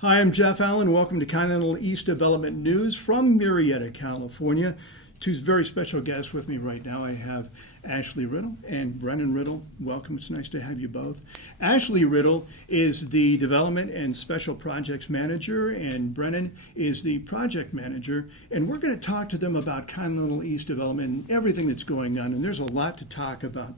Hi, I'm Jeff Allen. Welcome to Continental East Development News from Murrieta, California. Two very special guests with me right now. I have Ashley Riddle and Brennan Riddle. Welcome. It's nice to have you both. Ashley Riddle is the Development and Special Projects Manager, and Brennan is the Project Manager. And we're going to talk to them about Continental East Development and everything that's going on, and there's a lot to talk about.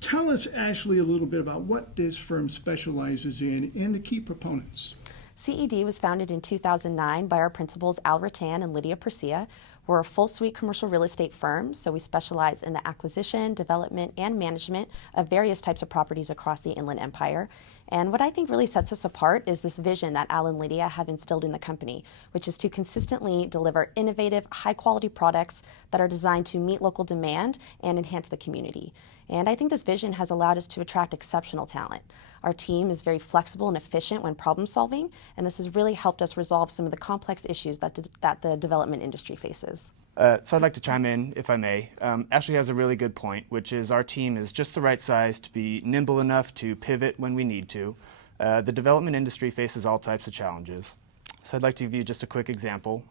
Tell us, Ashley, a little bit about what this firm specializes in and the key proponents. CED was founded in 2009 by our principals Al Rattan and Lydia Persia. We're a full suite commercial real estate firm, so we specialize in the acquisition, development, and management of various types of properties across the Inland Empire. And what I think really sets us apart is this vision that Al and Lydia have instilled in the company, which is to consistently deliver innovative, high-quality products that are designed to meet local demand and enhance the community. And I think this vision has allowed us to attract exceptional talent. Our team is very flexible and efficient when problem solving, and this has really helped us resolve some of the complex issues that the development industry faces. So I'd like to chime in, if I may. Ashley has a really good point, which is our team is just the right size to be nimble enough to pivot when we need to. The development industry faces all types of challenges. So I'd like to give you just a quick example.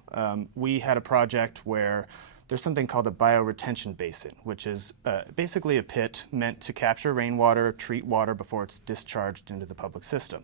We had a project where there's something called a bioretention basin, which is basically a pit meant to capture rainwater, treat water before it's discharged into the public system.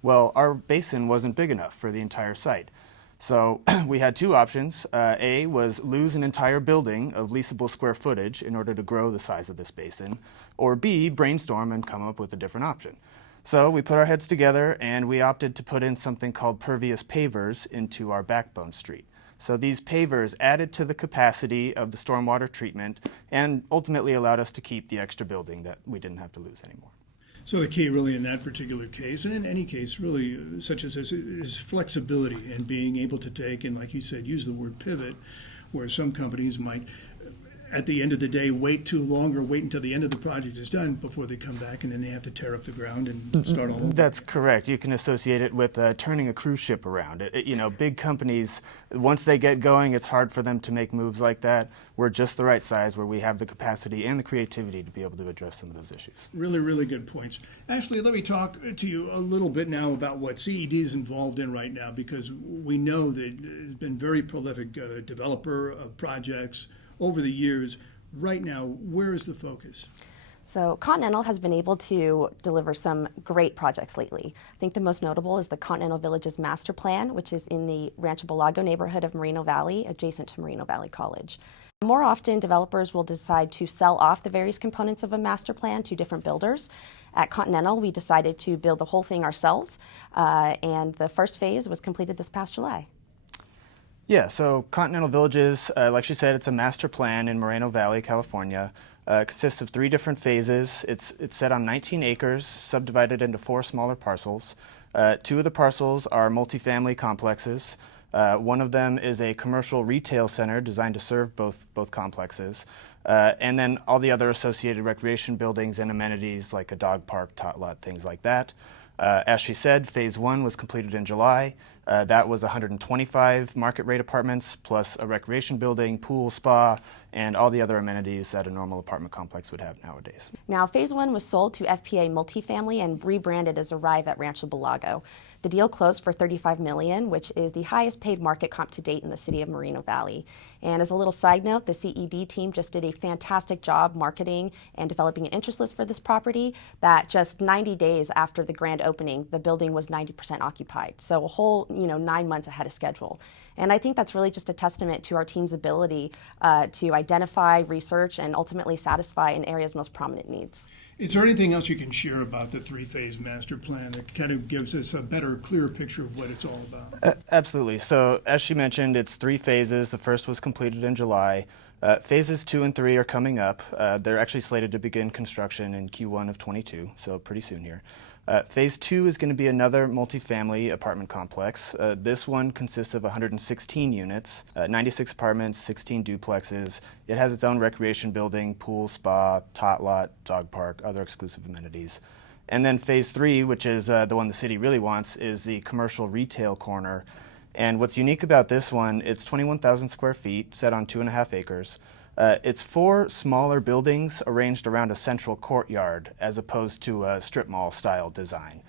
Well, our basin wasn't big enough for the entire site. So we had two options. A was lose an entire building of leasable square footage in order to grow the size of this basin, or B, brainstorm and come up with a different option. So we put our heads together and we opted to put in something called pervious pavers into our backbone street. So these pavers added to the capacity of the stormwater treatment and ultimately allowed us to keep the extra building that we didn't have to lose anymore. So the key really in that particular case, and in any case really such as this, is flexibility and being able to take, and like you said, use the word pivot, where some companies might, at the end of the day, wait too long or wait until the end of the project is done before they come back, and then they have to tear up the ground and start all over. That's correct. You can associate it with turning a cruise ship around. Big companies, once they get going, it's hard for them to make moves like that. We're just the right size where we have the capacity and the creativity to be able to address some of those issues. Really, really good points. Ashley, let me talk to you a little bit now about what CED is involved in right now, because we know that it's been very prolific developer of projects over the years. Right now, where is the focus? So Continental has been able to deliver some great projects lately. I think the most notable is the Continental Villages Master Plan, which is in the Rancho Belago neighborhood of Moreno Valley, adjacent to Moreno Valley College. More often, developers will decide to sell off the various components of a master plan to different builders. At Continental, we decided to build the whole thing ourselves, and the first phase was completed this past July. Yeah, so Continental Villages, like she said, it's a master plan in Moreno Valley, California. It consists of 3 different phases. It's set on 19 acres, subdivided into 4 smaller parcels. 2 of the parcels are multifamily complexes. One of them is a commercial retail center designed to serve both complexes. And then all the other associated recreation buildings and amenities like a dog park, tot lot, things like that. As she said, phase 1 was completed in July. That was 125 market rate apartments plus a recreation building, pool, spa, and all the other amenities that a normal apartment complex would have nowadays. Now, phase 1 was sold to FPA Multifamily and rebranded as Arrive at Rancho Belago. The deal closed for $35 million, which is the highest paid market comp to date in the city of Moreno Valley. And as a little side note, the CED team just did a fantastic job marketing and developing an interest list for this property that just 90 days after the grand opening, the building was 90% occupied. So a whole 9 months ahead of schedule. And I think that's really just a testament to our team's ability to identify, research, and ultimately satisfy an area's most prominent needs. Is there anything else you can share about the 3-phase master plan that kind of gives us a better, clearer picture of what it's all about? Absolutely. So as she mentioned, it's 3 phases. The first was completed in July. Phases 2 and 3 are coming up. They're actually slated to begin construction in Q1 of 22, so pretty soon here. Phase 2 is going to be another multifamily apartment complex. This one consists of 116 units, 96 apartments, 16 duplexes. It has its own recreation building, pool, spa, tot lot, dog park, other exclusive amenities. And then phase 3, which is the one the city really wants, is the commercial retail corner. And what's unique about this one, it's 21,000 square feet, set on 2.5 acres. It's 4 smaller buildings arranged around a central courtyard as opposed to a strip mall style design.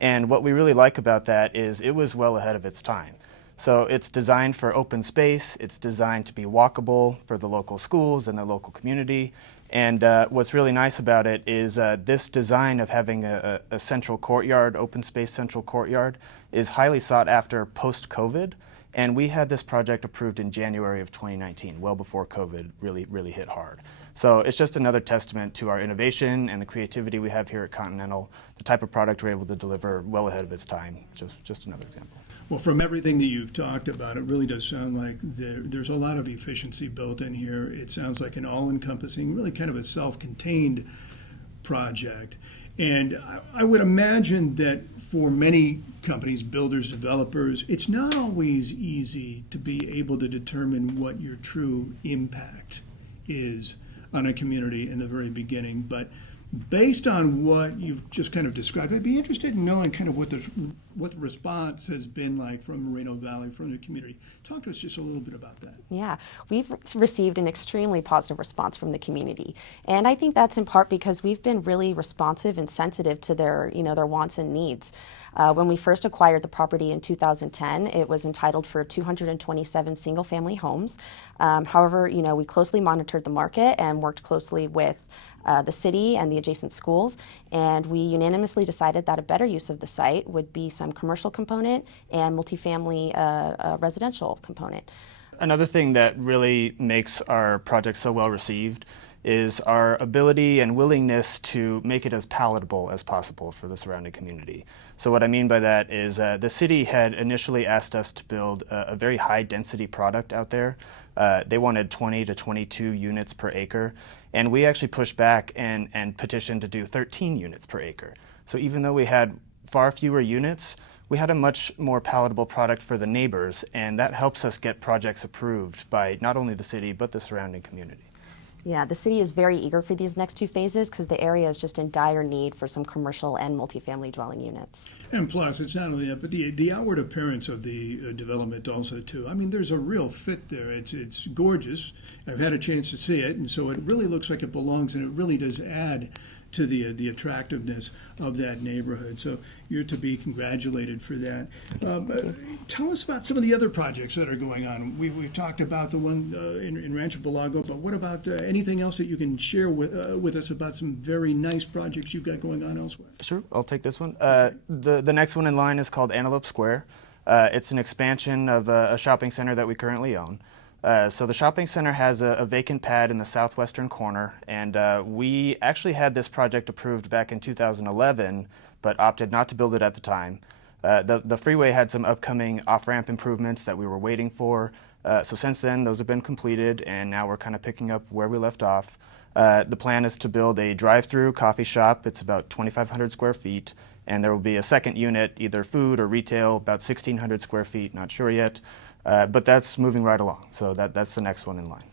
And what we really like about that is it was well ahead of its time. So it's designed for open space, it's designed to be walkable for the local schools and the local community. And what's really nice about it is this design of having a central courtyard, open space central courtyard, is highly sought after post-COVID. And we had this project approved in January of 2019, well before COVID really hit hard. So it's just another testament to our innovation and the creativity we have here at Continental, the type of product we're able to deliver well ahead of its time. Just another example. Well, from everything that you've talked about, it really does sound like there's a lot of efficiency built in here. It sounds like an all-encompassing, really kind of a self-contained project. And I would imagine that for many companies, builders, developers, it's not always easy to be able to determine what your true impact is on a community in the very beginning. But based on what you've just kind of described, I'd be interested in knowing kind of what the response has been like from Moreno Valley, from the community. Talk to us just a little bit about that. Yeah, we've received an extremely positive response from the community. And I think that's in part because we've been really responsive and sensitive to their wants and needs. When we first acquired the property in 2010, it was entitled for 227 single-family homes. However, we closely monitored the market and worked closely with the city and the adjacent schools, and we unanimously decided that a better use of the site would be some commercial component and multifamily residential component. Another thing that really makes our project so well received is our ability and willingness to make it as palatable as possible for the surrounding community. So what I mean by that is the city had initially asked us to build a very high density product out there. They wanted 20 to 22 units per acre, and we actually pushed back and petitioned to do 13 units per acre. So even though we had far fewer units, we had a much more palatable product for the neighbors, and that helps us get projects approved by not only the city but the surrounding community. Yeah, the city is very eager for these next two phases because the area is just in dire need for some commercial and multifamily dwelling units. And plus, it's not only that, but the outward appearance of the development also too. I mean, there's a real fit there. It's gorgeous. I've had a chance to see it, and so it really looks like it belongs, and it really does add to the attractiveness of that neighborhood. So you're to be congratulated for that. Tell us about some of the other projects that are going on. We've talked about the one in Rancho Belago, but what about anything else that you can share with us about some very nice projects you've got going on elsewhere? Sure, I'll take this one. The next one in line is called Antelope Square. It's an expansion of a shopping center that we currently own. So the shopping center has a vacant pad in the southwestern corner, and we actually had this project approved back in 2011, but opted not to build it at the time. The freeway had some upcoming off-ramp improvements that we were waiting for, so since then those have been completed, and now we're kind of picking up where we left off. The plan is to build a drive-through coffee shop. It's about 2,500 square feet, and there will be a second unit, either food or retail, about 1,600 square feet, not sure yet. But that's moving right along, so that's the next one in line.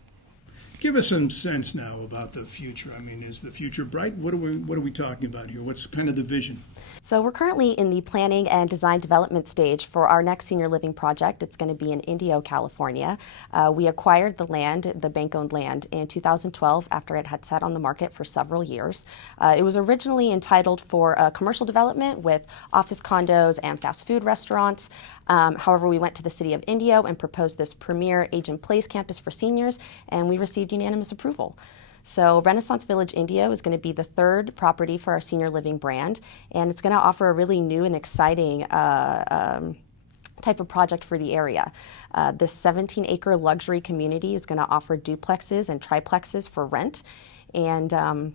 Give us some sense now about the future. I mean, is the future bright? What are we talking about here? What's kind of the vision? So we're currently in the planning and design development stage for our next senior living project. It's going to be in Indio, California. We acquired the land, the bank-owned land, in 2012 after it had sat on the market for several years. It was originally entitled for a commercial development with office condos and fast food restaurants. However, we went to the city of Indio and proposed this premier age-in-place campus for seniors, and we received unanimous approval. So Renaissance Village Indio is going to be the third property for our senior living brand, and it's going to offer a really new and exciting type of project for the area. This 17-acre luxury community is going to offer duplexes and triplexes for rent, and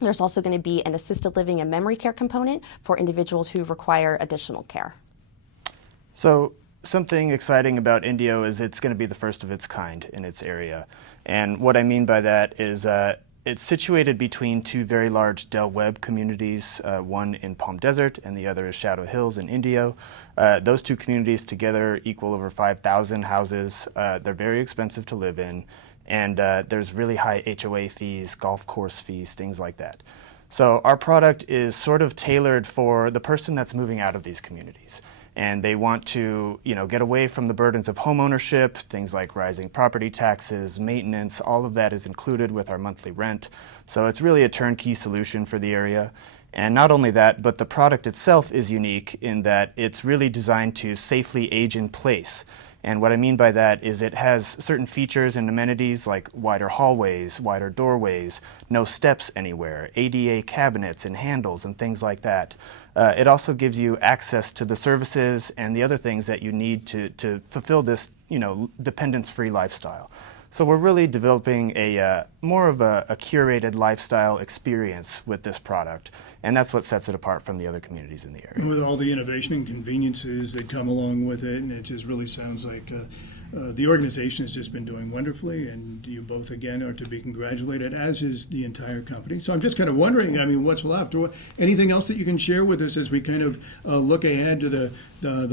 there's also going to be an assisted living and memory care component for individuals who require additional care. So something exciting about Indio is it's going to be the first of its kind in its area. And what I mean by that is it's situated between two very large Del Webb communities, one in Palm Desert and the other is Shadow Hills in Indio. Those two communities together equal over 5,000 houses. They're very expensive to live in, and there's really high HOA fees, golf course fees, things like that. So our product is sort of tailored for the person that's moving out of these communities. And they want to, get away from the burdens of homeownership, things like rising property taxes, maintenance, all of that is included with our monthly rent. So it's really a turnkey solution for the area. And not only that, but the product itself is unique in that it's really designed to safely age in place. And what I mean by that is it has certain features and amenities like wider hallways, wider doorways, no steps anywhere, ADA cabinets and handles and things like that. It also gives you access to the services and the other things that you need to fulfill this, dependence-free lifestyle. So we're really developing a more of a curated lifestyle experience with this product, and that's what sets it apart from the other communities in the area. With all the innovation and conveniences that come along with it, and it just really sounds like the organization has just been doing wonderfully, and you both, again, are to be congratulated, as is the entire company. So I'm just kind of wondering, what's left? Or anything else that you can share with us as we kind of look ahead to the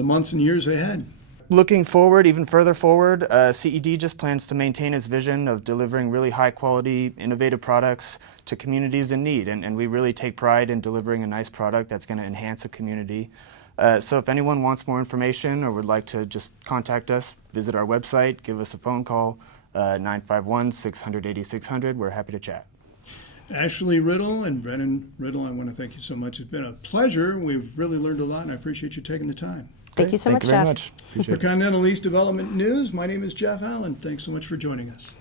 months and years ahead? Looking forward, even further forward, CED just plans to maintain its vision of delivering really high-quality, innovative products to communities in need, and we really take pride in delivering a nice product that's going to enhance a community. So if anyone wants more information or would like to just contact us, visit our website, give us a phone call, 951-600-8600. We're happy to chat. Ashley Riddle and Brennan Riddle, I want to thank you so much. It's been a pleasure. We've really learned a lot, and I appreciate you taking the time. Thank you so much, Thank you very Jeff. much. Appreciate For Continental East Development News, my name is Jeff Allen. Thanks so much for joining us.